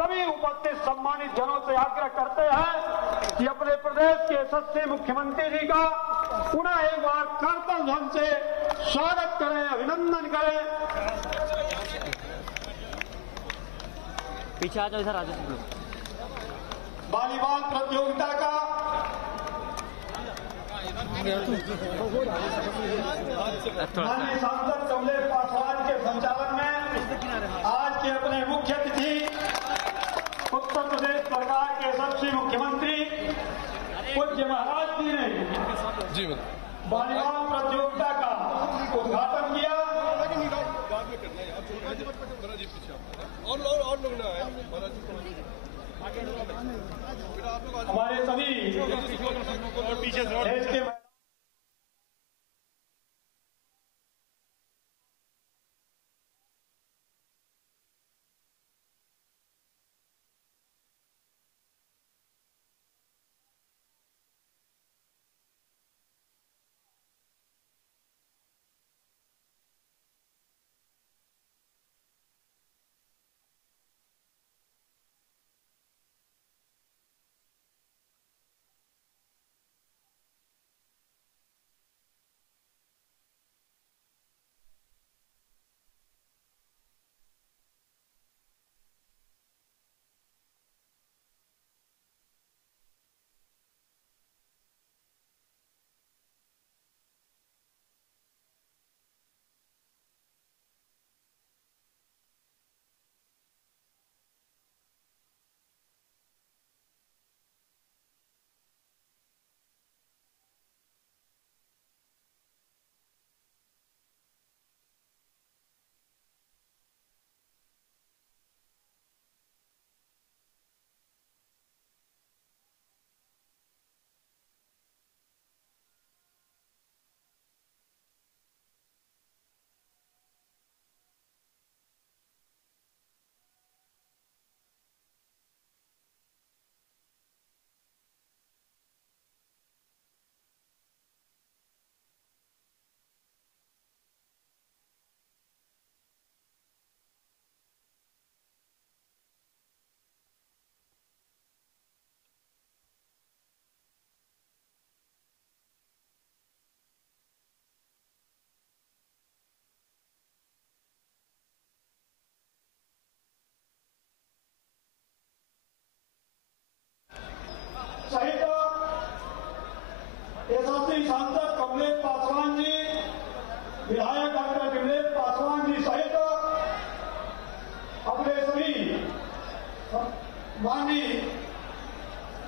सभी उपस्थित सम्मानित जनों से आग्रह करते हैं कि अपने प्रदेश के यशस्वी मुख्यमंत्री जी का पुनः एक बार करतल ध्वनि से स्वागत करें, अभिनंदन करें। पीछे आ जाओ, इधर आ जाओ। वॉलीबॉल प्रतियोगिता का माननीय सांसद कमलेश पासवान के संचालन में आज के अपने मुख्य अतिथि उत्तर प्रदेश सरकार के यशस्वी मुख्यमंत्री पूज्य महाराज जी ने वॉलीबॉल प्रतियोगिता का उद्घाटन किया। और लोग ना है हमारे सभी पीछे देश के सहित यशस्वी सांसद कमलेश पासवान जी, विधायक डॉक्टर कमलेश पासवान जी सहित अपने सभी माननीय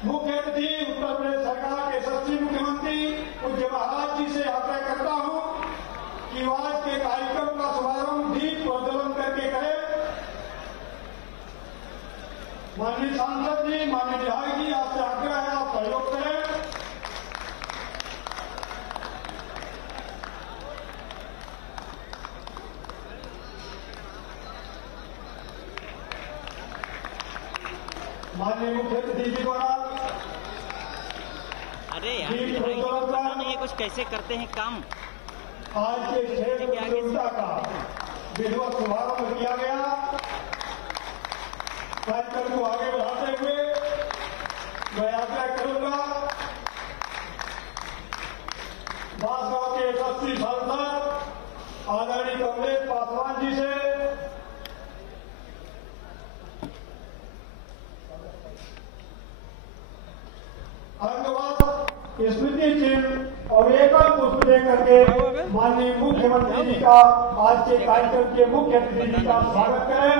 मुख्य अतिथि उत्तर प्रदेश सरकार के यशस्वी मुख्यमंत्री पूज्य महाराज जी से आग्रह करता हूं कि आज के कार्यक्रम का शुभारंभ दीप प्रज्वलन करके करें। माननीय सांसद जी, माननीय विधायक जी, आपसे आग्रह है आप सहयोग करें। माननीय मुख्य अतिथि जी द्वारा अरे यार पता नहीं है कुछ कैसे करते हैं काम। आज के खेल प्रतियोगिता का विधिवत शुभारंभ किया गया। कार्यक्रम को आगे बढ़ाते हुए मैं आग्रह करूंगा बांसगांव के यशस्वी सांसद आदरणीय कमलेश पासवान जी से अंगवास स्मृति चिन्ह और एकल पुष्प देकर के माननीय मुख्यमंत्री जी का आज के कार्यक्रम के मुख्य अतिथि जी का स्वागत करें।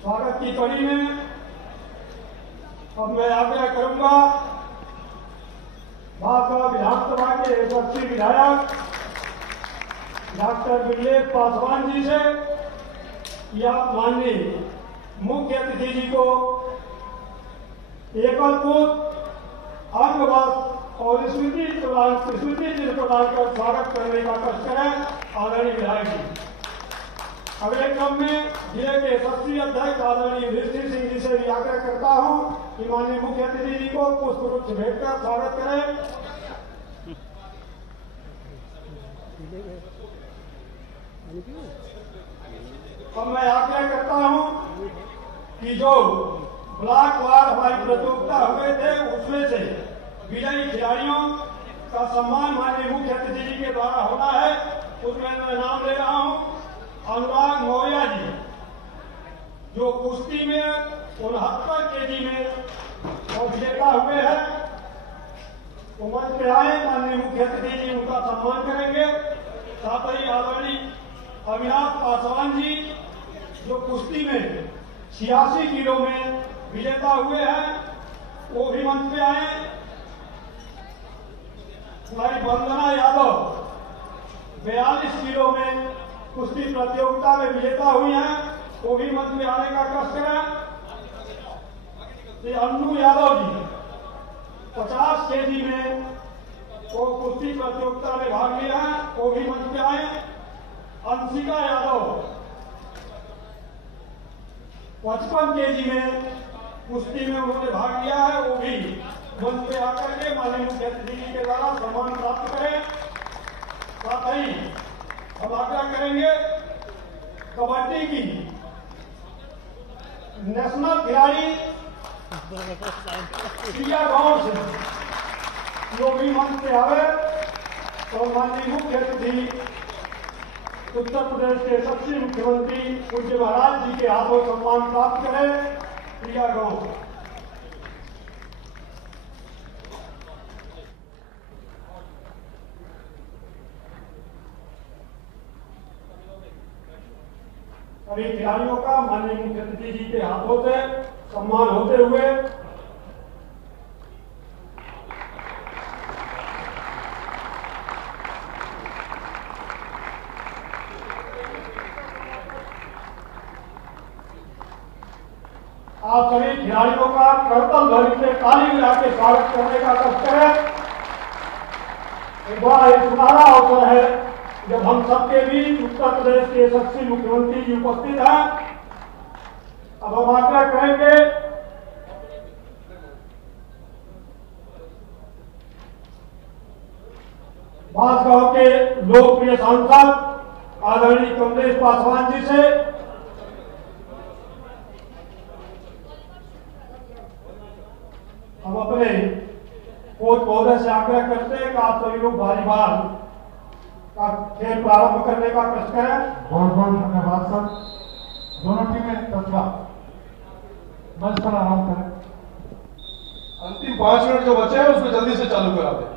स्वागत की कड़ी में अब मैं आग्रह करूंगा भाजपा विधानसभा के यशस्वी विधायक डॉक्टर कमलेश पासवान जी से कि आप माननीय मुख्य अतिथि जी को एकल पुष्प, अंगवास और स्मृति चिन्ह प्रदान कर स्वागत करने का कष्ट करें। आदरणीय विधायक जी। अगले क्रम में जिले के यशस्वी अध्यक्ष आदरणीय युधिष्ठिर सिंह जी से भी आग्रह करता हूं कि माननीय मुख्य अतिथि जी को पुष्प गुच्छ भेंटकर स्वागत करें। अब मैं आग्रह करता हूं कि जो ब्लॉक वार हमारी प्रतियोगिता हुए थे उसमें से विजयी खिलाड़ियों का सम्मान माननीय मुख्य अतिथि जी के द्वारा होना है। उसमें मैं नाम ले रहा हूं अनुराग मौर्य जी, जो कुश्ती में 69 केजी में और विजेता हुए हैं। वो मंच पे आए, माननीय मुख्य अतिथि जी उनका सम्मान करेंगे। साथ ही आदरणीय अविनाश पासवान जी, जो कुश्ती में 86 किलो में विजेता हुए हैं, वो भी मंच पे आए। हमारी वंदना यादव 42 किलो में कुश्ती प्रतियोगिता में विजेता हुई हैं, वो भी मंच में आने का कष्ट करें। अन्नू यादव जी 50 केजी में वो कुश्ती प्रतियोगिता में भाग लिया है, वो भी मंच पे आए। अंशिका यादव 55 केजी में कुश्ती में उन्होंने भाग लिया है, वो भी मंच पे आकर के माननीय मुख्य अतिथि जी के द्वारा सम्मान प्राप्त करें। साथ ही हम आग्रह करेंगे कबड्डी की नेशनल खिलाड़ी प्रिया गांव से जो भी मंच पे आवे तो माननीय मुख्य अतिथि उत्तर प्रदेश के यशस्वी मुख्यमंत्री पूज्य महाराज जी के हाथों सम्मान प्राप्त करें। प्रिया गांव सभी खिलाड़ियों का माननीय मुख्य अतिथि जी के हाथों से सम्मान होते हुए आप सभी खिलाड़ियों का करतल ध्वनि से ताली मिला के स्वागत करने का कष्ट करें। एक बड़ा एक सुनहरा अवसर है जब हम सबके बीच उत्तर प्रदेश के यशस्वी मुख्यमंत्री जी उपस्थित हैं। अब हम आग्रह करेंगे बांसगांव के लोकप्रिय सांसद आदरणीय कमलेश पासवान जी से हम अपने कोच महोदय से आग्रह करते हैं कि आप सभी लोग वॉलीबॉल का खेल प्रारंभ करने का कष्ट करें। बहुत बहुत धन्यवाद सर। दोनों टीमें तत्काल मंच पर आराम करें। अंतिम 5 मिनट जो बचे हैं उसमें जल्दी से चालू करा दें।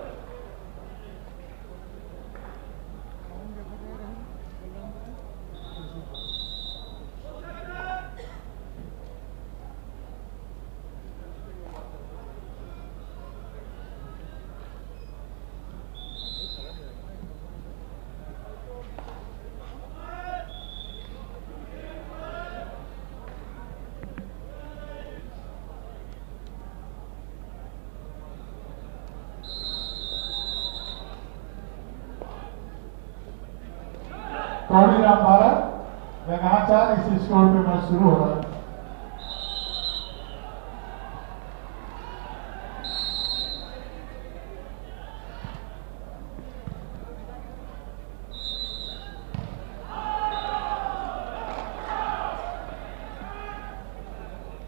टोलीराम भारत रंगाचार इस स्कोर पे मैच शुरू हो रहा है।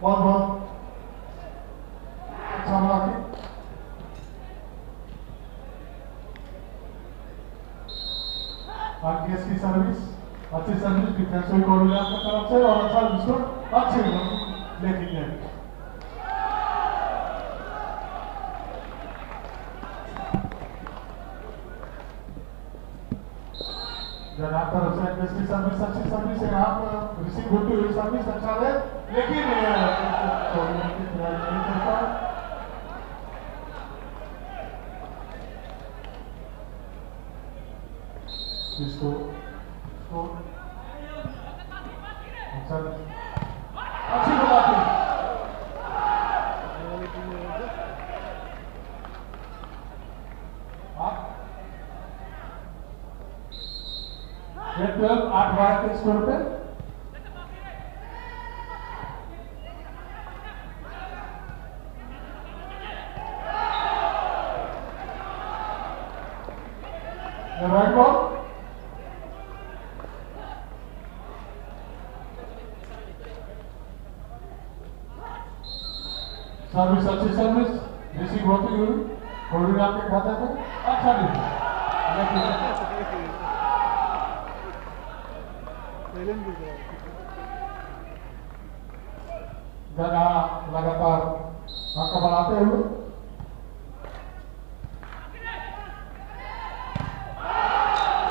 बहुत बहुत अच्छा मार्किंग। आरकेएस की सर्विस अच्छी सर्विस डिफेंसिव कोऑर्डिनेटर की तरफ से और अच्छा विस्फोट अच्छे लेकिन है जहाँ पर आरकेएस की सर्विस अच्छी सर्विस है। यहाँ पर रिसीव होती हुई सर्विस अच्छा है लेकिन कोऑर्डिनेटर नहीं करता। इसको अच्छी बात है। ये 12 8 12 के स्कोर पे The right ball. सर्विस अच्छी सर्विस रिसीव होती हुई कोई आपके खाते पे अच्छा नहीं जगह लगातार आंका बढ़ाते हुए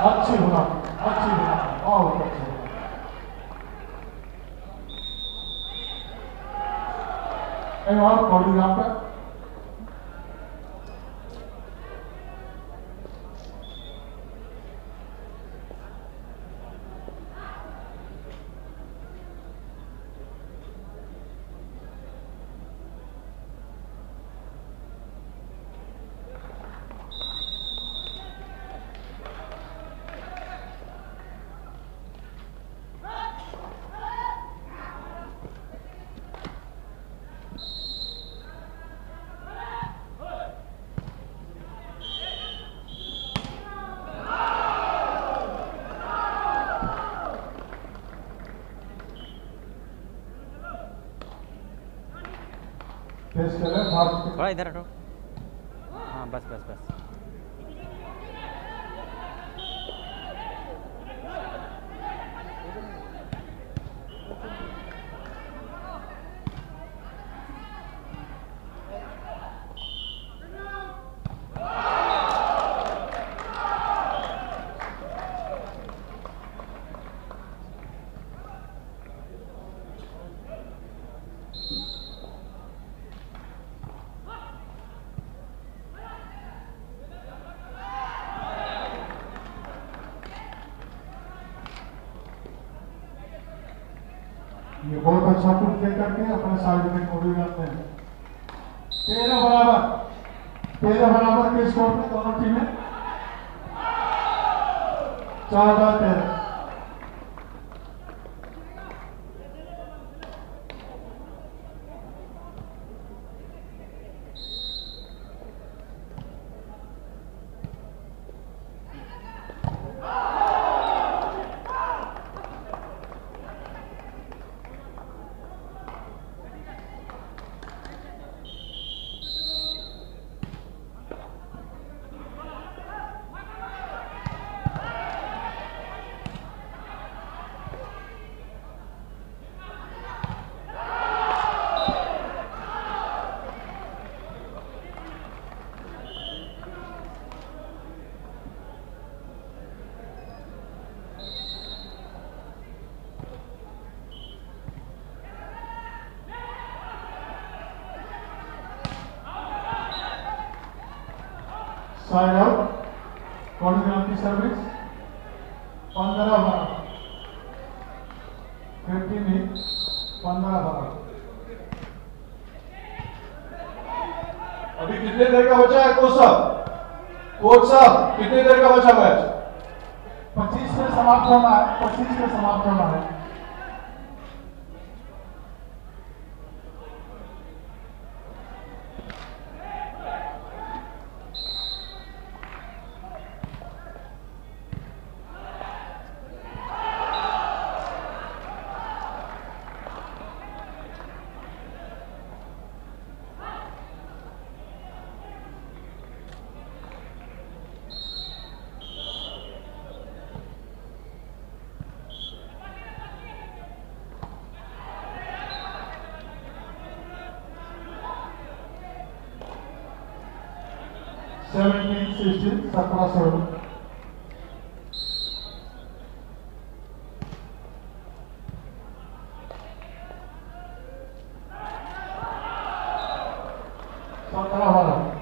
अच्छी हुआ बहुत अच्छी हुआ और कौड़ी यहाँ पे थोड़ा इधर हटो। हाँ बस बस बस। ये बहुत अच्छा कुछ दे करके अपने साइड में कोई करते हैं 13 बराबर के स्कोर पे दोनों टीमें 14-13 साइड आउट कॉर्नर की सर्विस 15 बराबर 15 बराबर। अभी कितने देर का बचा है कोच साहब कितने देर का बचा मैच? 25 में समाप्त होना है 25 में समाप्त होना है। Sixteen, 17 17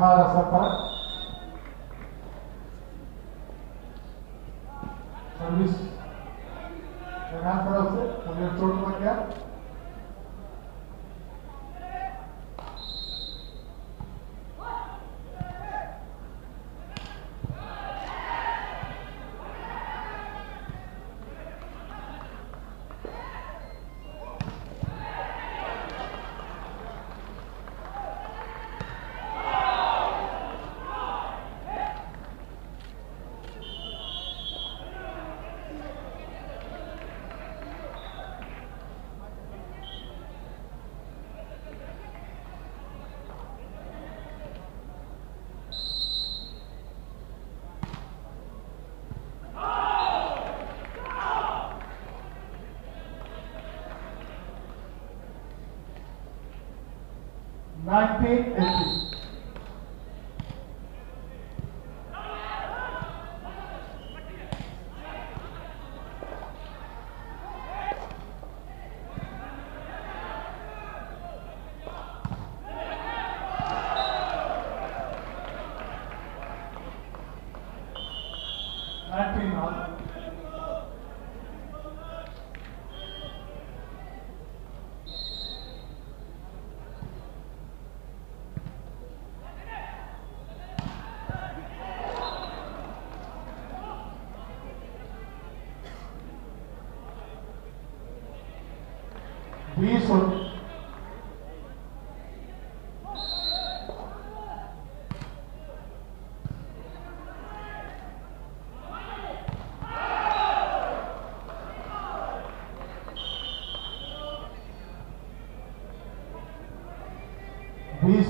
18-17 सर्विस रैना तरफ से मुझे चोट लग गया।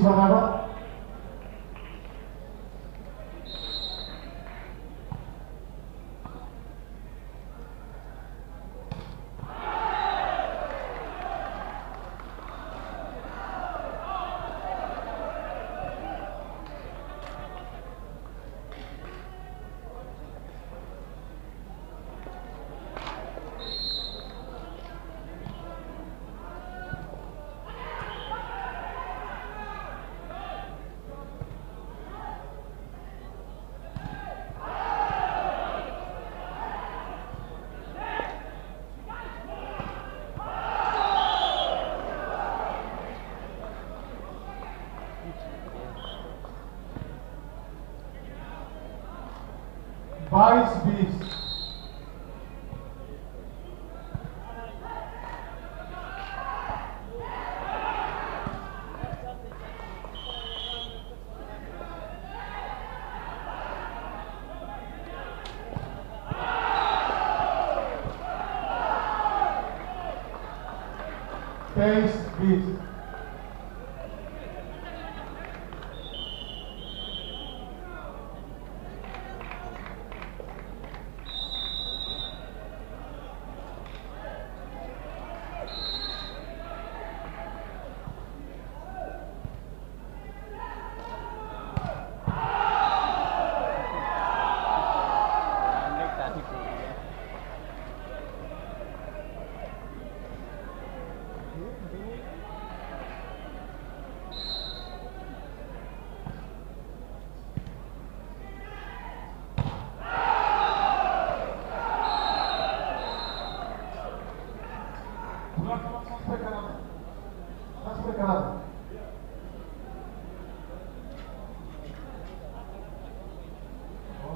बराबर।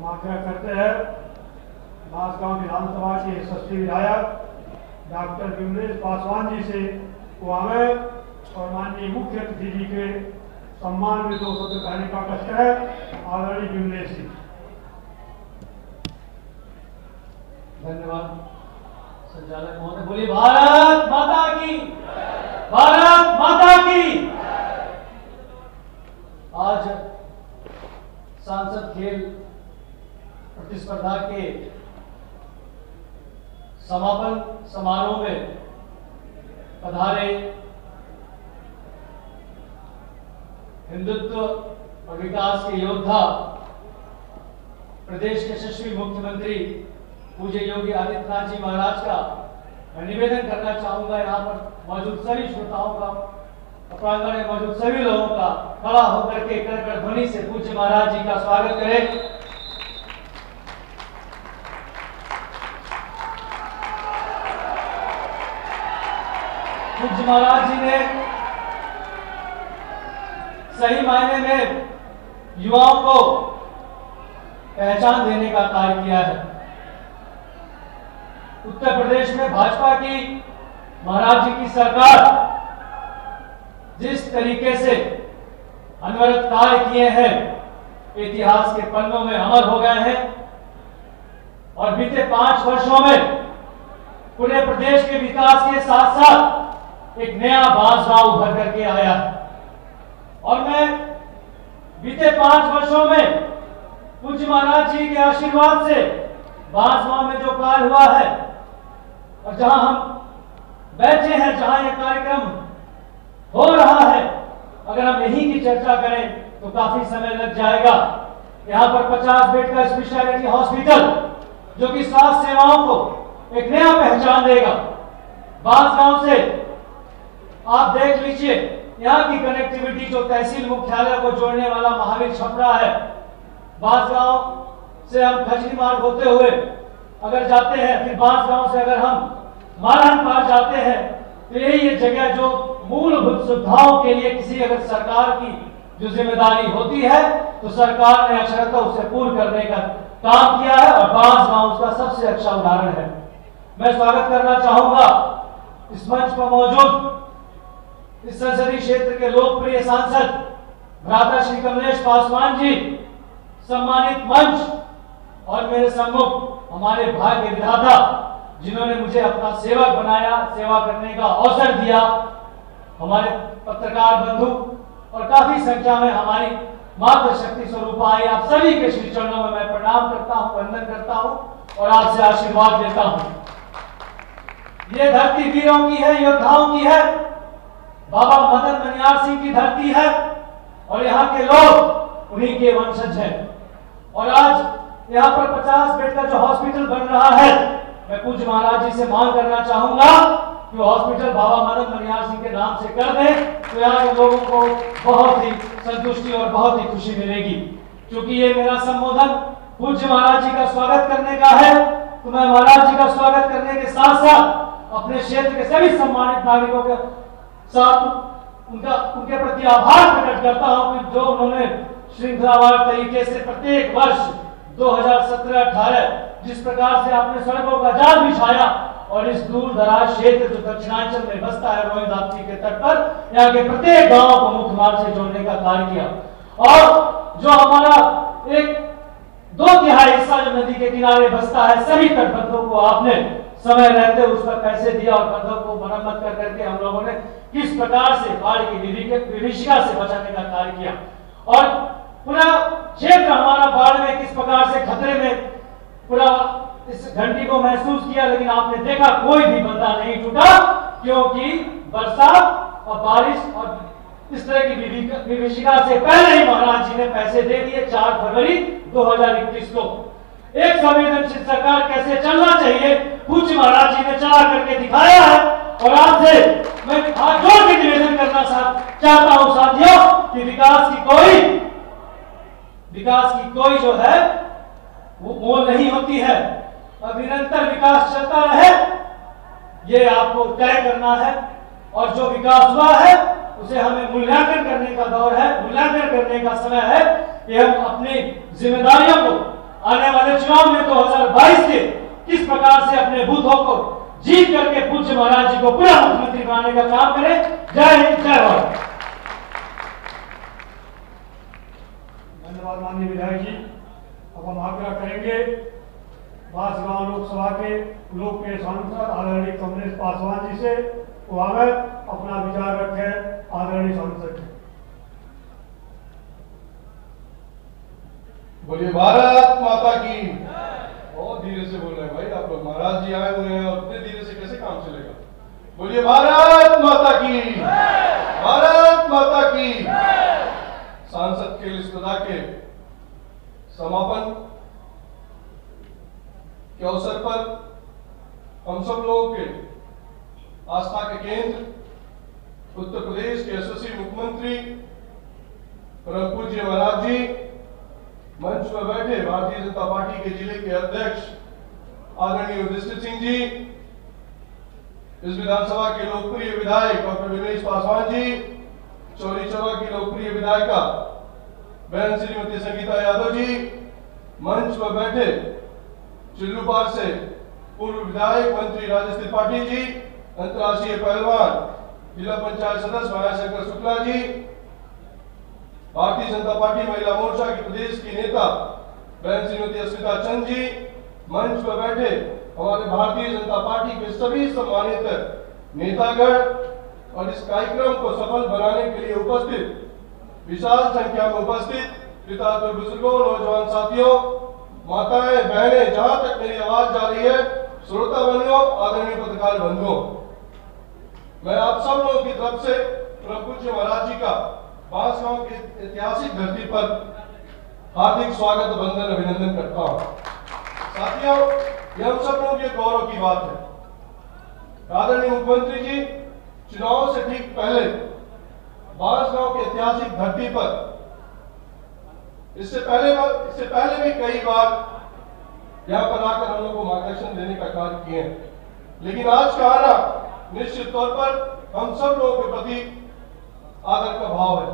आग्रह करते हैं बांसगांव विधानसभा के यशस्वी विधायक डॉक्टर विमलेश पासवान जी से वो आवे और माननीय मुख्य अतिथि जी के सम्मान में 2 शब्द कहने का कष्ट है। आदरणीय विमलेश जी। धन्यवाद संचालक महोदय। बोलिए भारत माता की, भारत माता की। आज सांसद खेल प्रतिस्पर्धा के समापन समारोह में पधारे हिंदुत्व और विकास के योद्धा प्रदेश के यशस्वी मुख्यमंत्री पूज्य योगी आदित्यनाथ जी महाराज का मैं निवेदन करना चाहूंगा यहाँ पर मौजूद सभी श्रोताओं का प्रांगण में मौजूद सभी लोगों का खड़ा होकर के कर ध्वनि से पूज्य महाराज जी का स्वागत करें। पूज्य महाराज जी ने सही मायने में युवाओं को पहचान देने का कार्य किया है। उत्तर प्रदेश में भाजपा की महाराज जी की सरकार जिस तरीके से अनवरत कार्य किए हैं, इतिहास के पन्नों में अमर हो गए हैं और बीते 5 वर्षों में पूरे प्रदेश के विकास के साथ साथ एक नया बांसगांव उभर करके आया है। और मैं बीते 5 वर्षों में पूज्य महाराज जी के आशीर्वाद से बांसगांव में जो कार्य हुआ है और जहां हम बैठे हैं, जहां यह कार्यक्रम हो रहा है, अगर हम यही की चर्चा करें तो काफी समय लग जाएगा। यहाँ पर 50 बेड का स्पेशलिटी हॉस्पिटल जो कि स्वास्थ्य सेवाओं को एक नया पहचान देगा। बांसगांव से आप देख लीजिए, यहाँ की कनेक्टिविटी जो तहसील मुख्यालय को जोड़ने वाला महावीर छपरा है, बांसगांव से हम खजरी मार्ग होते हुए अगर जाते हैं, फिर बांसगांव से अगर हम मारहन पार जाते हैं, तो यही ये जगह जो मूलभूत सुविधाओं के लिए किसी अगर सरकार की जो जिम्मेदारी होती है तो सरकार ने अक्षरशः उसे पूर्ण करने का काम किया है और बांसगांव उसका सबसे अच्छा उदाहरण है। मैं स्वागत करना चाहूंगा इस मंच पर मौजूद इस संसदीय क्षेत्र के लोकप्रिय सांसद भ्राता श्री कमलेश पासवान जी, सम्मानित मंच और मेरे सम्मुख हमारे भाग्य विधाता जिन्होंने मुझे अपना सेवक बनाया, सेवा करने का अवसर दिया, हमारे पत्रकार बंधु और काफी संख्या में हमारी मातृ शक्ति स्वरूप आई, आप सभी के श्री चरणों में मैं प्रणाम करता हूं, वंदन करता हूं और आपसे आशीर्वाद लेता हूं। ये धरती वीरों की है, योद्धाओं की है, बाबा मदन मनियार सिंह की धरती है और यहाँ के लोग उन्हीं के वंशज हैं। और आज यहाँ पर 50 बेड का जो हॉस्पिटल बन रहा है, मैं पूज्य महाराज जी से मांग करना चाहूंगा कि हॉस्पिटल बाबा मदन मनियार सिंह के नाम से कर दे, तो यहाँ के लोगों को बहुत ही संतुष्टि और बहुत ही खुशी मिलेगी। क्योंकि ये मेरा संबोधन पूज्य महाराज जी का स्वागत करने का है, तो मैं महाराज जी का स्वागत करने के साथ साथ अपने क्षेत्र के सभी सम्मानित नागरिकों के साथ उनके प्रति आभार प्रकट करता हूं कि जो उन्होंने श्रृंखलावार तरीके से प्रत्येक वर्ष 2017-18 जिस प्रकार से आपने सड़कों का जाल बिछाया और इस दूर दराज क्षेत्र जो दक्षिणांचल में बसता है रोहित दाप्ती के तट पर, यहाँ के प्रत्येक गांव को मुख्य मार्ग से जोड़ने का कार्य किया। और जो हमारा एक 2/3 हिस्सा जो नदी के किनारे बसता है, सभी तटबंधों को आपने समय रहते उस पर पैसे दिया और बंधों को मरम्मत कर करके हम लोगों ने किस प्रकार से बाढ़ की विभीषिका से बचाने का कार्य किया और पूरा क्षेत्र हमारा बाढ़ में किस प्रकार से खतरे में पूरा इस घंटी को महसूस किया। लेकिन आपने देखा कोई भी बंदा नहीं टूटा, क्योंकि बरसात और बारिश और इस तरह की विभीषिका से पहले ही महाराज जी ने पैसे दे दिए। 4 फरवरी 2021 को एक संवेदनशील सरकार कैसे चलना चाहिए पूज्य महाराज जी ने चला करके दिखाया है। और आपसे मैं हाथ जोड़ के निवेदन करना चाहता हूं साथियों कि विकास की कोई जो है वो मोल नहीं होती है और निरंतर विकास चलता रहे, ये आपको तय करना है। और जो विकास हुआ है उसे हमें मूल्यांकन करने का दौर है, मूल्यांकन करने का समय है कि हम अपनी जिम्मेदारियों को आने वाले चुनाव में 2022 के किस प्रकार से अपने बूथों को जीत करके पूज्य महाराज जी को पूरा मुख्यमंत्री बनाने का काम करें। जय हिंद, जय भारत। धन्यवाद माननीय विधायक जी। अब हम आग्रह करेंगे बांसगांव लोकसभा के लोकप्रिय सांसद आदरणीय कमलेश पासवान जी से, वो आगे अपना विचार रखे। आदरणीय सांसद जी, बोलिए भारत माता की। बहुत धीरे से बोल रहे हैं भाई आप लोग, महाराज जी आए हुए हैं और इतने धीरे से कैसे काम चलेगा। बोलिए भारत माता की, भारत माता की। सांसद खेल स्पर्धा के समापन के अवसर पर हम सब लोगों के आस्था के केंद्र उत्तर प्रदेश के यशस्वी मुख्यमंत्री परम पूज्य महाराज जी, मंच पर बैठे भारतीय जनता पार्टी के जिले के अध्यक्ष आदरणीय युधिष्ठिर सिंह जी, इस विधानसभा के लोकप्रिय विधायक डॉक्टर विनेश पासवान जी, चौरी चौरा की लोकप्रिय विधायिका बहन श्रीमती संगीता यादव जी, मंच पर बैठे चिल्लूपार से पूर्व विधायक मंत्री राजेश त्रिपाठी जी, अंतर्राष्ट्रीय पहलवान जिला पंचायत सदस्य महाशंकर शुक्ला जी, भारतीय जनता पार्टी महिला मोर्चा की प्रदेश की नेता बहन श्रीमती अस्मिता चंद जी, मंच पर बैठे हमारे भारतीय जनता पार्टी के सभी सम्मानित नेतागण और इस कार्यक्रम को सफल बनाने के लिए उपस्थित विशाल संख्या में उपस्थित पिता और बुजुर्गों, नौजवान साथियों, माताएं, बहनें, जहां तक मेरी आवाज जा रही है, श्रोता बंधुओं, आदरणीय पत्रकार बंधुओं, मैं आप सब लोगों की तरफ से परम पूज्य महाराज जी का बांसगांव की ऐतिहासिक धरती पर हार्दिक स्वागत, वंदन, अभिनंदन करता हूं। साथियों, यह हम सब लोगों के गौरव की बात है। आदरणीय मुख्यमंत्री जी चुनाव से ठीक पहले बांसगांव की ऐतिहासिक धरती पर इससे पहले भी कई बार यहां पर आकर हम लोग को मार्गदर्शन देने का कार्य किए हैं, लेकिन आज का आना निश्चित तौर पर हम सब लोगों के प्रति आदर का भाव है।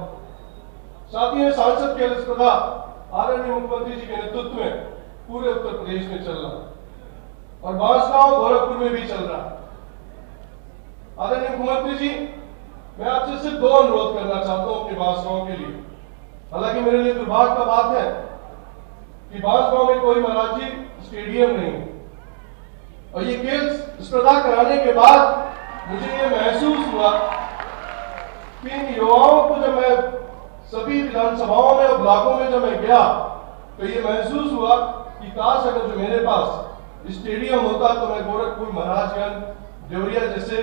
साथियों, सांसद खेल स्पर्धा आदरणीय मुख्यमंत्री जी के नेतृत्व में पूरे उत्तर प्रदेश में चल रहा है और बांसगांव गोरखपुर में भी चल रहा है। आदरणीय मुख्यमंत्री जी, मैं आपसे सिर्फ दो अनुरोध करना चाहता हूं अपने बांसगांव के लिए। हालांकि मेरे लिए दुर्भाग्य का बात है कि बांसगांव में कोई महाराज जी स्टेडियम नहीं है और ये खेल स्पर्धा कराने के बाद मुझे ये महसूस हुआ कि इन युवाओं को जब मैं सभी विधानसभाओं में और ब्लॉकों में जब मैं गया तो ये महसूस हुआ कि काश अगर जो मेरे पास स्टेडियम होता तो मैं गोरखपुर, महाराजगंज, देवरिया जैसे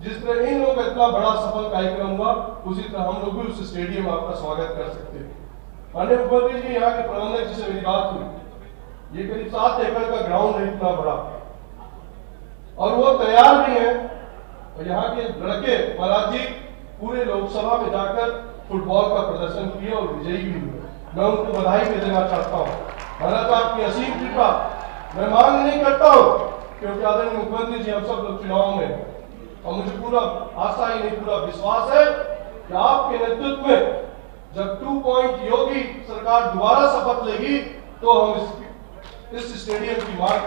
जिस तरह इन लोगों का इतना बड़ा सफल कार्यक्रम हुआ, उसी तरह हम लोग भी उस स्टेडियम में आपका स्वागत कर सकते हैं। माननीय मुख्यमंत्री जी, यहाँ के प्रबंधक जी से मेरी बात हुई, ये करीब 7 एकड़ का ग्राउंड है, इतना बड़ा, और वो तैयार भी है। और यहाँ के लड़के महाराज जी पूरे लोकसभा में जाकर फुटबॉल का प्रदर्शन किए और विजयी भी हुए। मैं उनको बधाई भी देना चाहता हूँ। महाराज आपकी असीम कृपा मैं मांग नहीं करता हूँ, क्योंकि आदरणीय मुख्यमंत्री जी हम सब लोग चुनाव में, और मुझे पूरा आशा ही नहीं पूरा विश्वास है कि आपके नेतृत्व में जब 2 पॉइंट योगी सरकार दोबारा शपथ लेगी तो हम इस स्टेडियम की मांग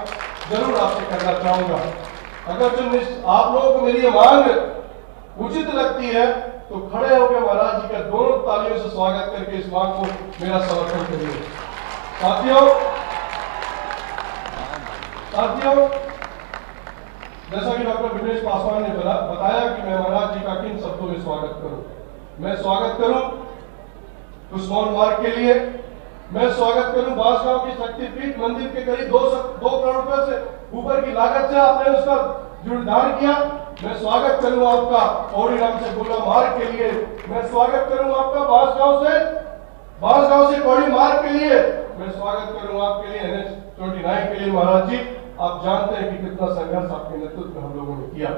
जरूर आपसे करना चाहूंगा। अगर जो आप लोगों को मेरी मांग उचित लगती है तो खड़े होकर महाराज जी का दोनों तालियों से स्वागत करके इस मांग को मेरा समर्थन करिए। साथियों, जैसा कि डॉक्टर विनेश पासवान ने बताया कि मैं महाराज जी का किन शब्दों में स्वागत करूं। मैं स्वागत करूं कुशमोहन मार्ग के लिए, मैं स्वागत करूं बांसगांव की शक्तिपीठ मंदिर के करीब 2 करोड़ रुपए से ऊपर की लागत से आपने उसका जीर्णोद्धार किया। मैं स्वागत करूं आपका पौड़ी राम से गोला मार्ग के लिए, मैं स्वागत करूं आपका बांसगांव से पौड़ी मार्ग के लिए, मैं स्वागत करूं आपके लिए NH-29 के लिए। महाराज जी, आप जानते हैं कि कितना संघर्ष आपके नेतृत्व में हम लोगों ने किया।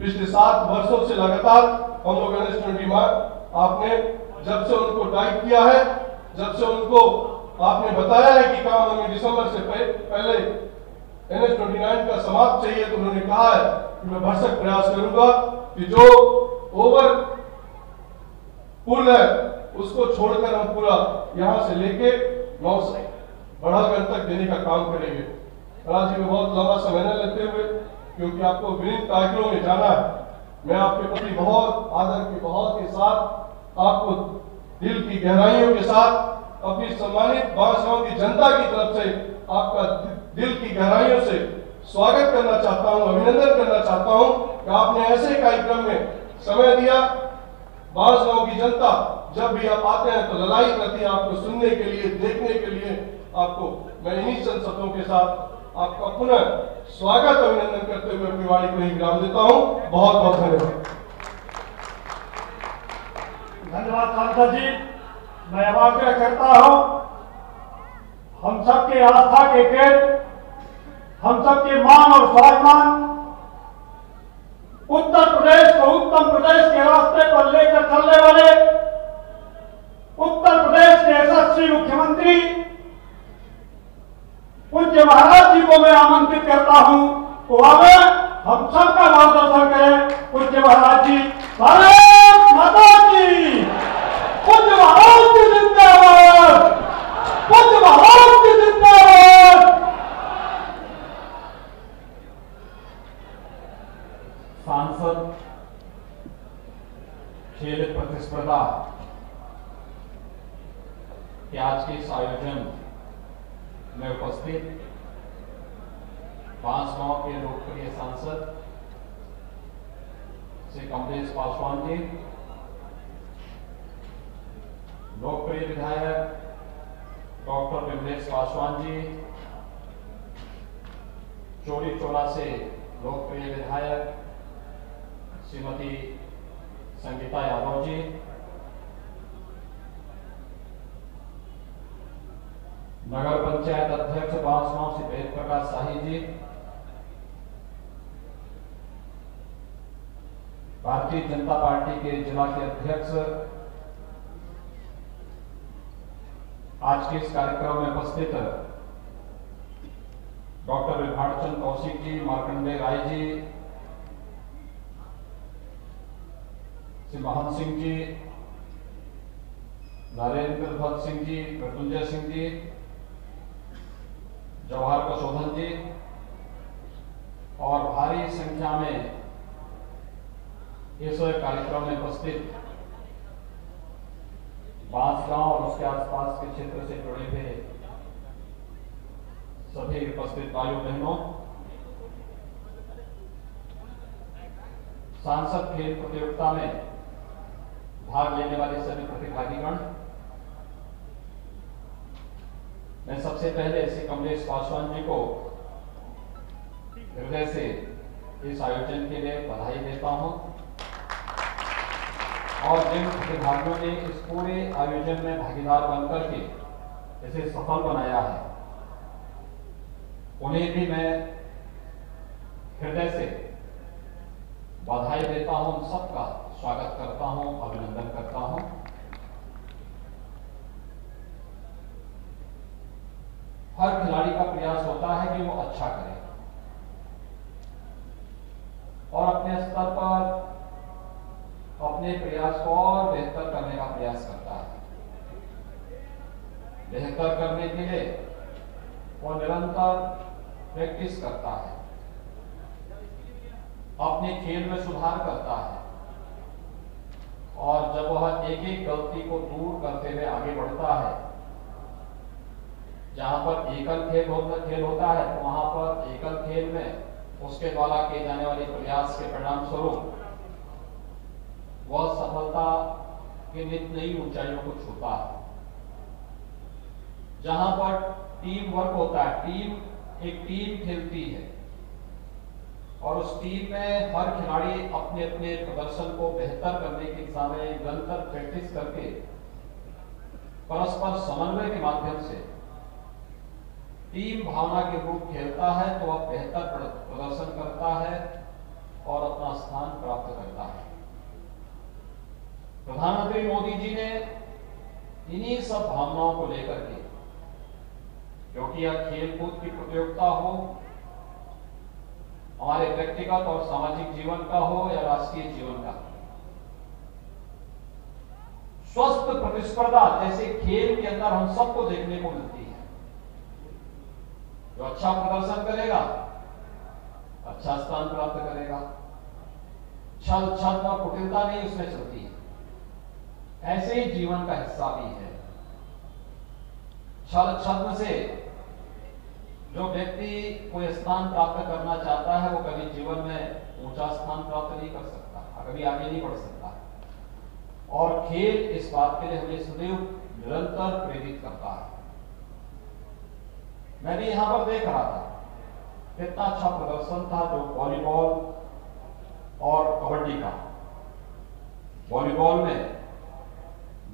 पिछले 7 वर्षों से लगातार हम लोग NH-29 आपने जब से उनको टाइप किया है, जब से उनको आपने बताया है कि काम हमें दिसंबर से पहले NH-29 का समाप्त चाहिए, तो उन्होंने कहा है कि मैं भरसक प्रयास करूंगा कि जो ओवर पुल है उसको छोड़कर हम पूरा यहां से लेके 9 से बढ़ागढ़ तक देने का काम करेंगे। महाराज जी, में बहुत लंबा समय न लेते हुए, क्योंकि आपको विभिन्न कार्यक्रमों में जाना है, मैं आपके प्रति बहुत आदर के बहुत के साथ आपको दिल की गहराइयों के साथ अपनी सम्मानित बांसगांव की जनता की तरफ से आपका दिल की गहराइयों से स्वागत करना चाहता हूं, अभिनंदन करना चाहता हूं कि आपने ऐसे कार्यक्रम में समय दिया। बांसगांव की जनता जब भी आप आते हैं तो ललाई करती है आपको सुनने के लिए, देखने के लिए। आपको मैं इन्हीं चंद शब्दों के साथ आपका पुनः स्वागत, अभिनंदन करते हुए अपनी वाणी को ही विराम देता हूं। बहुत बहुत धन्यवाद। धन्यवाद सांसद जी। मैं आग्रह करता हूं, हम सबके आस्था के केंद्र, हम सबके मान और स्वाभिमान उत्तर प्रदेश को उत्तम प्रदेश के रास्ते पर लेकर चलने वाले उत्तर प्रदेश के यशस्वी मुख्यमंत्री पूज्य महाराज जी को मैं आमंत्रित करता हूं, वो आगे हम सबका मार्गदर्शन करें। पूज्य महाराज जी, भारत माता की, पूज्य महाराज की जिंदाबाद, पूज्य महाराज की जिंदाबाद। सांसद खेल प्रतिस्पर्धा के आज के इस आयोजन में उपस्थित बांसगांव के लोकप्रिय सांसद श्री कमलेश पासवान जी, लोकप्रिय विधायक डॉक्टर विमलेश पासवान जी, चोरी चोला से लोकप्रिय विधायक श्रीमती संगीता यादव जी, नगर पंचायत अध्यक्ष बांसगांव श्री वेद प्रकाश शाही जी, भारतीय जनता पार्टी के जिला के अध्यक्ष आज के इस कार्यक्रम में उपस्थित डॉक्टर विभाचंद कौशिक जी, मार्कंडेय राय जी, श्री महन सिंह जी, नरेंद्र भक्त सिंह जी, मृत्युंजय सिंह जी, जवाहर कशोधन जी और भारी संख्या में इस कार्यक्रम में उपस्थित बांसगांव और उसके आसपास के क्षेत्र से जुड़े हुए सभी उपस्थित भाइयों बहनों, सांसद खेल प्रतियोगिता में भाग लेने वाले सभी प्रतिभागीगण, मैं सबसे पहले श्री कमलेश पासवान जी को हृदय से इस आयोजन के लिए बधाई देता हूं और जिन प्रतिभागियों ने इस पूरे आयोजन में भागीदार बनकर के इसे सफल बनाया है, उन्हें भी मैं हृदय से बधाई देता हूं, उन सबका स्वागत करता हूं, अभिनंदन करता हूं। हर खिलाड़ी का प्रयास होता है कि वो अच्छा करे और अपने स्तर पर अपने प्रयास को और बेहतर करने का प्रयास करता है। बेहतर करने के लिए वो निरंतर प्रैक्टिस करता है, अपने खेल में सुधार करता है और जब वह एक एक गलती को दूर करते हुए आगे बढ़ता है, जहां पर एकल खेल होता है तो वहां पर एकल खेल में उसके द्वारा किए जाने वाले प्रयास के परिणाम स्वरूप वह सफलता की नित नई ऊंचाइयों को छूता है। जहां पर टीम वर्क होता है, एक टीम खेलती है और उस टीम में हर खिलाड़ी अपने अपने प्रदर्शन को बेहतर करने की दिशा में निरंतर प्रैक्टिस करके परस्पर समन्वय के माध्यम से टीम भावना के रूप खेलता है तो वह बेहतर प्रदर्शन करता है और अपना स्थान प्राप्त करता है। प्रधानमंत्री मोदी जी ने इन्हीं सब भावनाओं को लेकर के, क्योंकि यह खेल कूद की प्रतियोगिता हो, हमारे व्यक्तिगत और सामाजिक जीवन का हो या राष्ट्रीय जीवन का, स्वस्थ प्रतिस्पर्धा जैसे खेल के अंदर हम सबको देखने को मिलती है। जो अच्छा प्रदर्शन करेगा अच्छा स्थान प्राप्त करेगा। छल छल और कुटिलता नहीं उसमें चलती है। ऐसे ही जीवन का हिस्सा भी है। छल छद्म से जो व्यक्ति कोई स्थान प्राप्त करना चाहता है वो कभी जीवन में ऊंचा स्थान प्राप्त नहीं कर सकता, कभी आगे नहीं बढ़ सकता। और खेल इस बात के लिए हमें सदैव निरंतर प्रेरित करता है। मैं भी यहां पर देख रहा था कितना अच्छा प्रदर्शन था जो वॉलीबॉल और कबड्डी का। वॉलीबॉल में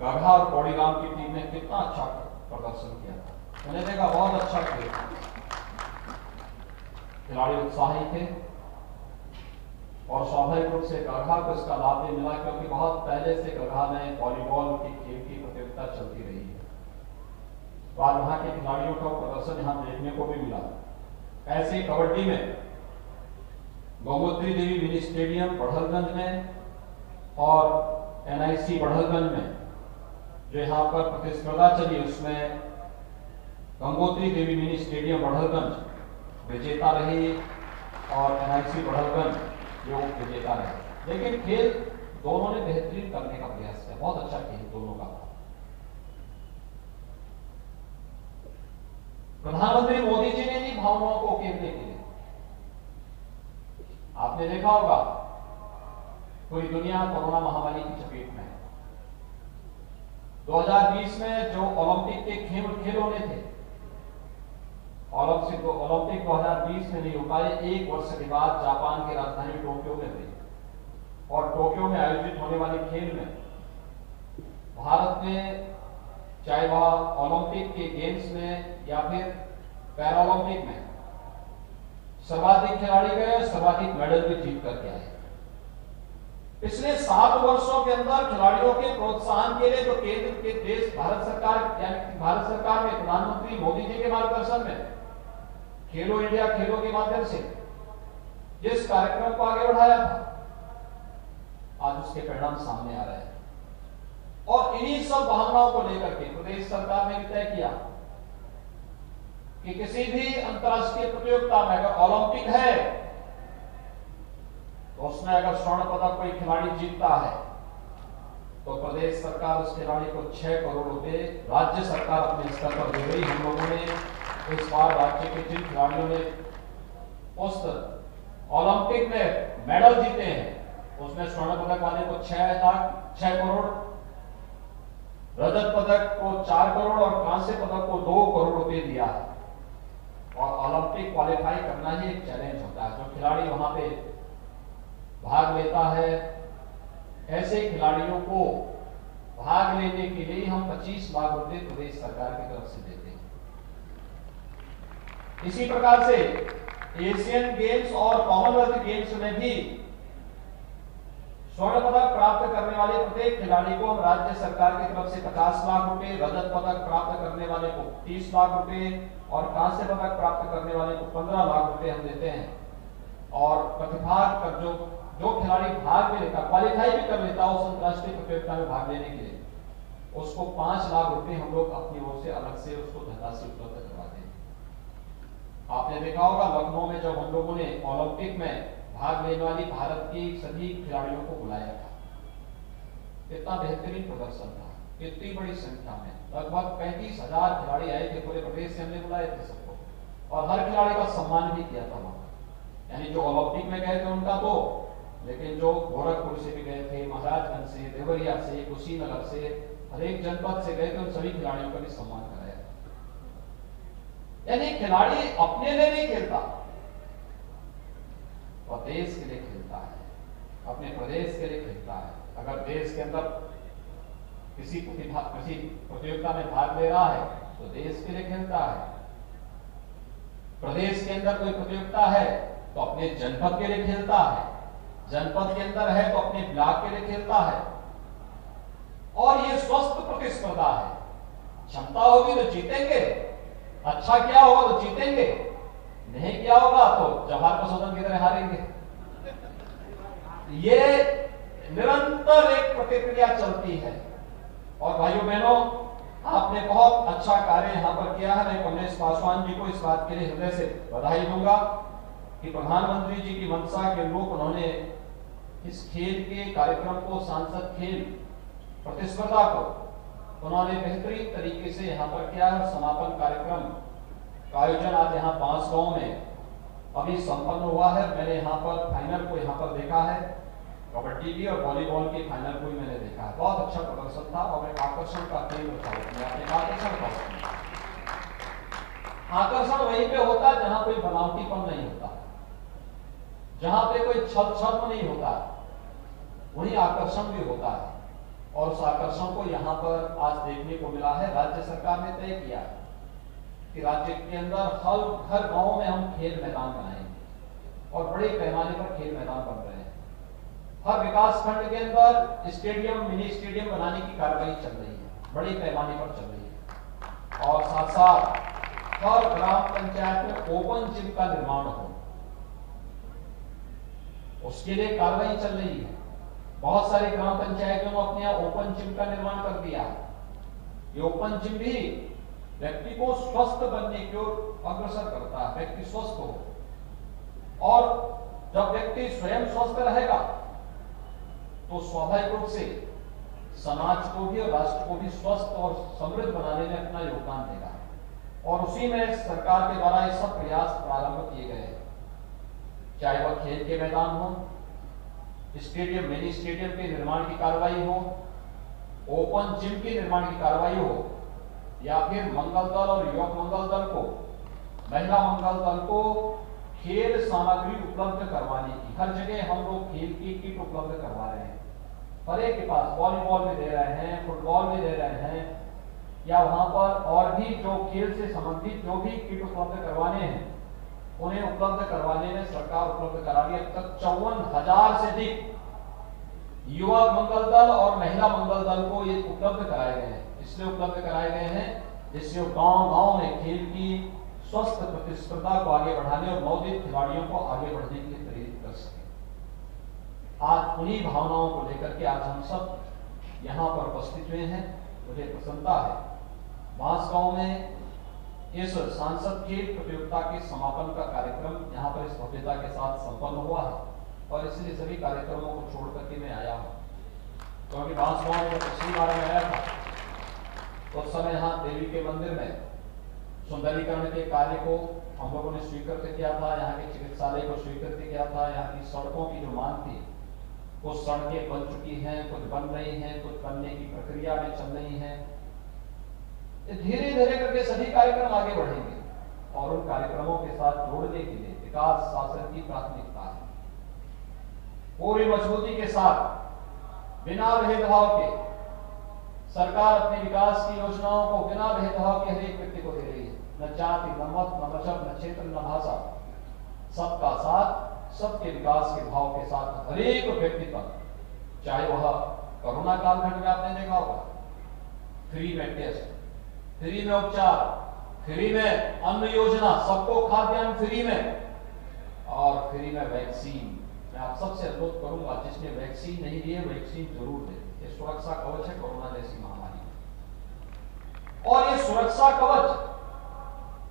गढ़ा और पौड़ीगाम की टीम ने कितना अच्छा प्रदर्शन किया था। मैंने देखा बहुत अच्छा खेल, खिलाड़ी उत्साही थे और स्वाभाविक रूप से गढ़ा को इसका लाभ भी मिला, क्योंकि बहुत पहले से गढ़ा में वॉलीबॉल की खेल की प्रतियोगिता चलती रही है। तो आज वहां के खिलाड़ियों का प्रदर्शन यहां देखने को भी मिला। ऐसे कबड्डी में गंगोत्री देवी मिनी स्टेडियम बढ़लगंज में और NIC बढ़लगंज में जो यहाँ पर प्रतिस्पर्धा चली, उसमें गंगोत्री देवी मिनी स्टेडियम बढ़लगंज विजेता रही और NIC बढ़लगंज जो विजेता रहे। लेकिन खेल दोनों ने बेहतरीन करने का प्रयास किया, बहुत अच्छा खेल दोनों का। प्रधानमंत्री मोदी जी ने भी भावनाओं को उकेरने के लिए, आपने देखा होगा पूरी दुनिया कोरोना महामारी की चपेट में है। 2020 में जो ओलंपिक के खेल होने थे, ओलंपिक 2020 में नहीं हो पाए, एक वर्ष के बाद जापान की राजधानी टोक्यो में हुई और टोक्यो में आयोजित होने वाले खेल में भारत ने, चाहे वह ओलंपिक के गेम्स में या फिर पैरालंपिक में, सर्वाधिक खिलाड़ी गए, सर्वाधिक मेडल भी जीत करके आए। पिछले 7 वर्षों के अंदर खिलाड़ियों के प्रोत्साहन के लिए जो केंद्र के देश भारत सरकार यानी भारत सरकार में प्रधानमंत्री मोदी जी के मार्गदर्शन में खेलो इंडिया खेलों के माध्यम से जिस कार्यक्रम को आगे बढ़ाया था, आज उसके परिणाम सामने आ रहे हैं। और इन्हीं सब भावनाओं को लेकर के प्रदेश सरकार ने तय किया कि किसी भी अंतर्राष्ट्रीय प्रतियोगिता में अगर ओलंपिक है तो उसमें अगर स्वर्ण पदक कोई खिलाड़ी जीतता है तो प्रदेश सरकार उस खिलाड़ी को 6 करोड़ रुपए राज्य सरकार अपने स्तर पर दे रही। हम लोगों ने इस बार राज्य के जिन खिलाड़ियों ने उस ओलंपिक में मेडल जीते हैं उसमें स्वर्ण पदक वाले को 6 करोड़, रजत पदक को 4 करोड़ और कांस्य पदक को 2 करोड़ रुपए दिया है। और ओलंपिक क्वालिफाई करना ही एक चैलेंज होता है। जो खिलाड़ी वहां पे भाग लेता है, ऐसे खिलाड़ियों को भाग लेने के लिए हम 25 लाख रुपए प्रदेश सरकार की तरफ से देते हैं। इसी प्रकार से एशियन गेम्स और कॉमनवेल्थ गेम्स में भी स्वर्ण पदक प्राप्त करने वाले प्रत्येक खिलाड़ी को हम राज्य सरकार की तरफ से 50 लाख रुपए, रजत पदक प्राप्त करने वाले को 30 लाख रुपए और कांस्य पदक प्राप्त करने वाले को 15 लाख रुपए हम देते हैं। और प्रतिभाग कर जो खिलाड़ी भाग में लेता, क्वालिफाई भी कर लेता उस अंतर्राष्ट्रीय प्रतियोगिता में भाग लेने के लिए, उसको 5 लाख रुपए हम लोग अपनी ओर से अलग से उसको धनराशि उपलब्ध करवाते हैं। आपने देखा होगा लखनऊ में जब हम लोगों ने ओलंपिक में भाग लेने वाली भारत की सभी खिलाड़ियों को बुलाया था, इतना बेहतरीन प्रदर्शन था, इतनी बड़ी संख्या में लगभग 35,000 खिलाड़ी आए थे। पूरे प्रदेश से हमने बुलाए थे सबको और हर खिलाड़ी का सम्मान भी किया था वहां। यानी जो ओलंपिक में गए थे उनका तो, लेकिन जो गोरखपुर से भी गए थे, महाराजगंज से, देवरिया से, कुशीनगर से, हर एक जनपद से गए थे, उन सभी खिलाड़ियों का भी सम्मान कराया। यानी खिलाड़ी अपने लिए नहीं खेलता और देश के लिए खेलता है, अपने प्रदेश के लिए खेलता है। अगर देश के अंदर किसी प्रतियोगिता में भाग ले रहा है तो देश के लिए खेलता है। प्रदेश के अंदर कोई प्रतियोगिता है तो अपने जनपद के लिए खेलता है, जनपद के अंदर है तो अपने ब्लॉक के लिए खेलता है। और ये स्वस्थ प्रतिस्पर्धा है। क्षमता होगी तो जीतेंगे, अच्छा किया होगा तो जीतेंगे, नहीं किया होगा तो जवाहर प्रशोधन की तरह हारेंगे। ये निरंतर एक प्रतिक्रिया चलती है। और भाइयों बहनों, आपने बहुत अच्छा कार्य यहां पर किया है। मैं कमलेश पासवान जी को इस बात के लिए हृदय से बधाई दूंगा कि प्रधानमंत्री जी की मंशा के अनुरूप उन्होंने इस खेल के कार्यक्रम को, सांसद खेल प्रतिस्पर्धा को उन्होंने बेहतरीन तरीके से यहां पर किया है। समापन कार्यक्रम का आयोजन आज यहाँ बांसगांव में अभी संपन्न हुआ है। मैंने यहाँ पर फाइनल को यहाँ पर देखा है, कबड्डी की और वॉलीबॉल की फाइनल को भी मैंने देखा है। बहुत अच्छा प्रदर्शन था और एक आकर्षण का केंद्र था। आकर्षण वहीं पे होता है जहां कोई बनावटीपन नहीं होता, जहां पे कोई छल नहीं होता, वही आकर्षण भी होता है। और उस आकर्षण को यहाँ पर आज देखने को मिला है। राज्य सरकार ने तय किया है कि राज्य के अंदर हर गांव में हम खेल मैदान बनाएंगे और बड़े पैमाने पर खेल मैदान बन रहे हैं। हर विकास खंड के अंदर स्टेडियम, मिनी स्टेडियम बनाने की कार्रवाई चल रही है, बड़े पैमाने पर चल रही है। और साथ साथ हर ग्राम पंचायत में ओपन जिम का निर्माण हो, उसके लिए कार्रवाई चल रही है। बहुत सारी ग्राम पंचायतों ने अपने यहाँ ओपन जिम का निर्माण कर दिया है। ये ओपन जिम भी व्यक्ति को स्वस्थ बनने की ओर अग्रसर करता है, व्यक्ति स्वस्थ हो। और जब व्यक्ति स्वयं स्वस्थ रहेगा तो स्वाभाविक रूप से समाज को भी और राष्ट्र को भी स्वस्थ और समृद्ध बनाने में अपना योगदान देगा। और उसी में सरकार के द्वारा ये सब प्रयास प्रारंभ किए गए हैं, चाहे वह खेल के मैदान हो, स्टेडियम, मिनी स्टेडियम के निर्माण की कार्रवाई हो, ओपन जिम के निर्माण की कार्रवाई हो, या फिर मंगल दल और युवक मंगल दल को, महिला मंगल दल को खेल सामग्री उपलब्ध करवाने की। हर जगह हम लोग खेल की किट उपलब्ध करवा रहे हैं, हर एक के पास वॉलीबॉल में दे रहे हैं, फुटबॉल में दे रहे हैं, या वहां पर और भी जो खेल से संबंधित जो भी किट उपलब्ध करवाने हैं उन्हें उपलब्ध करवाने में सरकार उपलब्ध करा रही है। अब तक 54,000 से अधिक युवा मंगल दल और महिला मंगल दल को ये उपलब्ध कराए गए हैं। इसलिए उपलब्ध कराए गए हैं जिससे गांव-गांव में खेल की स्वस्थ प्रतिस्पर्धा को आगे बढ़ाने और नवोदित खिलाड़ियों को आगे बढ़ने के लिए प्रेरित कर सके। आज उन्हीं भावनाओं को लेकर के आज हम सब यहाँ पर उपस्थित हुए हैं। मुझे प्रसन्नता है बांसगांव में इस सांसद खेल प्रतियोगिता के समापन का कार्यक्रम यहाँ पर इस भव्यता के साथ संपन्न हुआ है, और इसलिए सभी कार्यक्रमों को छोड़ करके मैं आया हूँ। क्योंकि बांसगांव में पिछली बार में आया था तो उस समय यहाँ देवी के मंदिर में सुंदरीकरण के कार्य को हम लोगों ने स्वीकृत किया था, यहाँ के चिकित्सालय को स्वीकृत किया था। यहाँ की सड़कों की जो मांग थी, कुछ सड़कें बन चुकी हैं, कुछ बन रही हैं, कुछ बनने की प्रक्रिया में चल रही हैं। धीरे धीरे करके सभी कार्यक्रम आगे बढ़ेंगे और उन कार्यक्रमों के साथ जोड़ने के लिए विकास शासन की प्राथमिकता है। पूरी मजबूती के साथ, बिना भेदभाव के सरकार अपने विकास की योजनाओं को बिना भेदभाव के हर एक व्यक्ति को दे रही है। न जाति, न मत, न मजहब, न क्षेत्र, न भाषा, सबका साथ, सबके विकास के भाव के साथ हर एक व्यक्ति पर, चाहे वह कोरोना कालखंड में आपने देखा होगा, फ्री में टेस्ट, फ्री में उपचार, फ्री में अन्न योजना, सबको खाद्यान्न फ्री में, और फ्री में वैक्सीन। मैं आप सबसे अनुरोध करूंगा, जिसने वैक्सीन नहीं ली है वैक्सीन जरूर दे। ये सुरक्षा कवच है कोरोना जैसी महामारी। और ये सुरक्षा कवच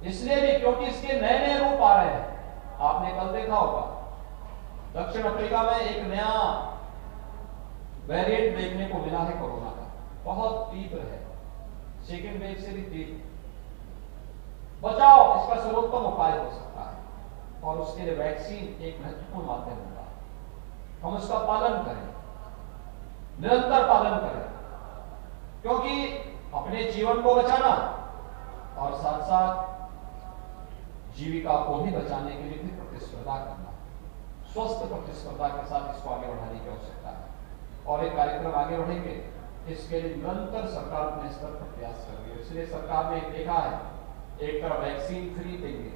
इसलिए भी क्योंकि इसके नए नए रूप आ रहे हैं। आपने कल देखा होगा दक्षिण अफ्रीका में एक नया वेरिएंट देखने को मिला है कोरोना का, बहुत तीव्र है, सेकेंड वेव से भी तीव्र। बचाव इसका सर्वोत्तम उपाय हो सकता है और उसके लिए वैक्सीन एक महत्वपूर्ण माध्यम होगा। हम उसका पालन करें, निरंतर पालन करें, क्योंकि अपने जीवन को बचाना और साथ साथ जीविका को भी बचाने के लिए भी प्रतिस्पर्धा करना, स्वस्थ प्रतिस्पर्धा के साथ इसको आगे बढ़ाने की आवश्यकता है। और एक कार्यक्रम आगे बढ़ेंगे, इसके लिए निरंतर सरकार अपने स्तर पर प्रयास कर रही है। इसलिए सरकार ने देखा है, एक तरफ वैक्सीन फ्री देंगे,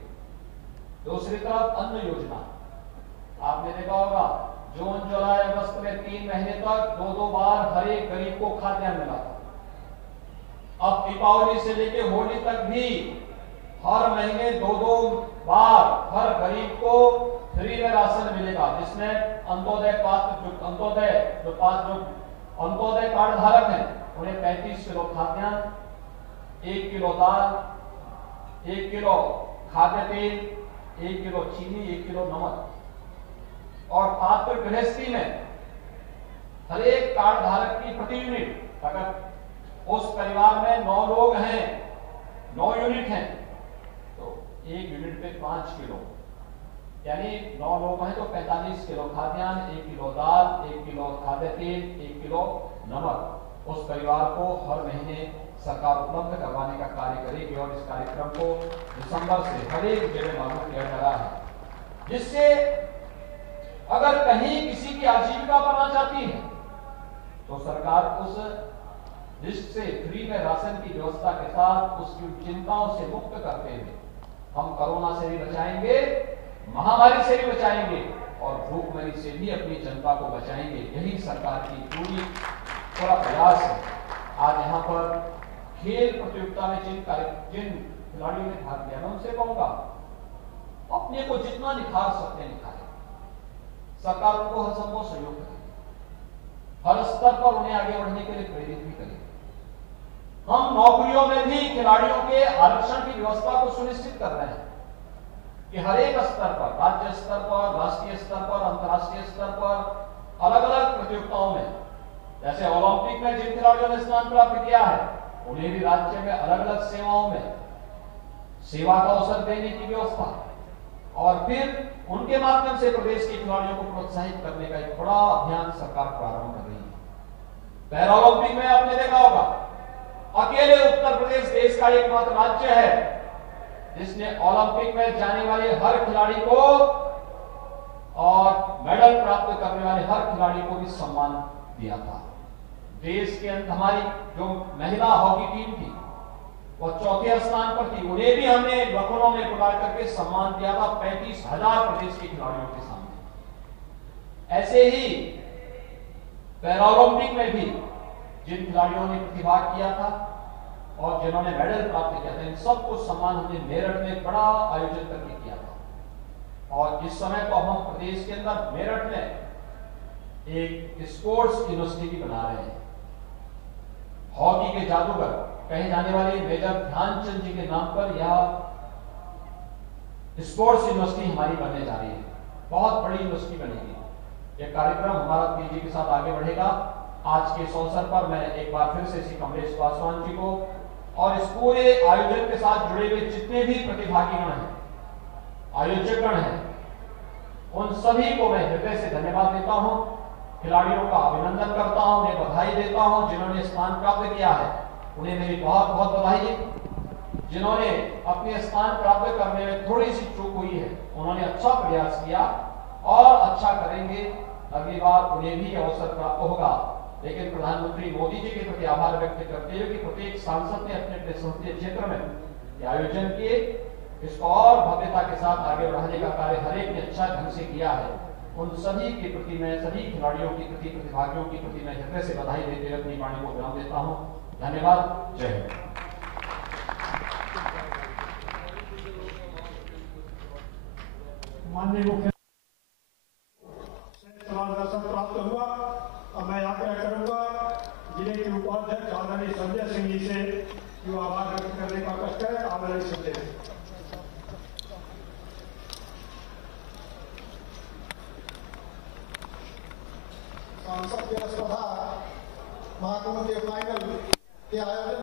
दूसरी तरफ अन्न योजना। आपने देखा होगा जून, जुलाई, अगस्त में 3 महीने तक 2-2 बार हर एक गरीब को खाद्यान्न मिला था। अब दीपावली से लेकर होली तक भी हर महीने 2-2 बार हर गरीब को फ्री में राशन मिलेगा, जिसमें अंत्योदय कार्ड धारक हैं उन्हें 35 किलो खाद्यान्न, 1 किलो दाल, 1 किलो खाद्य तेल, 1 किलो चीनी, 1 किलो नमक। और पात्र गृहस्थी में हर एक कार्ड धारक की प्रति यूनिट, अगर उस परिवार में 9 लोग हैं, 9 यूनिट हैं, तो 1 यूनिट पे 5 किलो, यानी 9 लोग हैं तो 45 किलो खाद्यान्न, 1 किलो दाल, 1 किलो खाद्य तेल, 1 किलो नमक उस परिवार को हर महीने सरकार उपलब्ध करवाने का कार्य करेगी। और इस कार्यक्रम को दिसंबर से हर एक जगह लागू किया जा रहा है, जिससे अगर कहीं किसी की आजीविका बनना चाहती है तो सरकार उस लिस्ट से फ्री में राशन की व्यवस्था के साथ उसकी चिंताओं से मुक्त करते हुए हम कोरोना से भी बचाएंगे, महामारी से भी बचाएंगे और भूखमरी से भी अपनी जनता को बचाएंगे, यही सरकार की पूरा प्रयास है। आज यहाँ पर खेल प्रतियोगिता में जिन खिलाड़ियों ने भाग लिया, मैं उनसे कहूंगा अपने को जितना निखार सकते हैं निखारें। सरकार उनको हर संभव सहयोग करेगी, हर स्तर पर उन्हें आगे बढ़ने के लिए प्रेरित भी करेगी। हम नौकरियों में भी खिलाड़ियों के आरक्षण की व्यवस्था को सुनिश्चित कर रहे हैं कि हर एक स्तर पर, राज्य स्तर पर, राष्ट्रीय स्तर पर, अंतर्राष्ट्रीय स्तर पर, अलग अलग प्रतियोगिताओं में, जैसे ओलंपिक में जिन खिलाड़ियों ने स्थान प्राप्त किया है उन्हें भी राज्य में अलग अलग सेवाओं में सेवा का अवसर देने की व्यवस्था, और फिर उनके माध्यम से प्रदेश के खिलाड़ियों को प्रोत्साहित करने का एक बड़ा अभियान सरकार प्रारंभ कर रही है। पैरा ओलंपिक में आपने देखा होगा, अकेले उत्तर प्रदेश देश का एकमात्र राज्य है जिसने ओलंपिक में जाने वाले हर खिलाड़ी को और मेडल प्राप्त करने वाले हर खिलाड़ी को भी सम्मान दिया था। देश के अंदर हमारी जो महिला हॉकी टीम थी वह चौथे स्थान पर थी, उन्हें भी हमने लखनऊ में बुला करके सम्मान दिया था 35,000 प्रदेश के खिलाड़ियों के सामने। ऐसे ही पैरालंपिक में भी जिन खिलाड़ियों ने प्रतिभाग किया था और जिन्होंने मेडल प्राप्त किया था, इन सबको सम्मान हमने मेरठ में बड़ा आयोजन करके किया था। और इस समय तो हम प्रदेश के अंदर मेरठ में एक स्पोर्ट्स यूनिवर्सिटी भी बना रहे हैं। हॉकी के जादूगर कहे जाने वाले मेजर ध्यानचंद जी के नाम पर यह स्पोर्ट्स यूनिवर्सिटी हमारी बनने जा रही है, बहुत बड़ी यूनिवर्सिटी बनेगी। यह कार्यक्रम हमारा तेजी के साथ आगे बढ़ेगा। आज के इस अवसर पर मैं एक बार फिर से श्री कमलेश पासवान जी को और इस पूरे आयोजन के साथ जुड़े हुए जितने भी प्रतिभागीगण हैं, आयोजकगण हैं, उन सभी को मैं हृदय से धन्यवाद देता हूं, खिलाड़ियों का अभिनंदन करता हूं, उन्हें बधाई देता हूं। जिन्होंने स्थान प्राप्त किया है उन्हें मेरी बहुत बहुत बधाई। जिन्होंने अपने स्थान प्राप्त करने में थोड़ी सी चूक हुई है उन्होंने अच्छा प्रयास किया और अच्छा करेंगे, अगली बार उन्हें भी अवसर प्राप्त होगा। लेकिन प्रधानमंत्री मोदी जी के प्रति आभार व्यक्त करते हुए कि प्रत्येक सांसद ने अपने अपने संसदीय क्षेत्र में आयोजन किए, इसको और भव्यता के साथ आगे बढ़ाने का कार्य हर एक ने अच्छा ढंग से किया है। उन सभी के प्रति मैं, सभी खिलाड़ियों के प्रति, प्रतिभागियों के प्रति मैं हृदय से बधाई देते हुए अपनी वाणी को विराम देता हूं। धन्यवाद। जय हिंद। माननीय मुख्य दर्शन प्राप्त हुआ और मैं आग्रह करूंगा जिले के उपाध्यक्ष आदरणीय संजय सिंह जी से जो आभार व्यक्त करने का कष्ट है। आदरणीय संजय सांसद की स्पर्धा महाकुंभ के फाइनल के आयोजन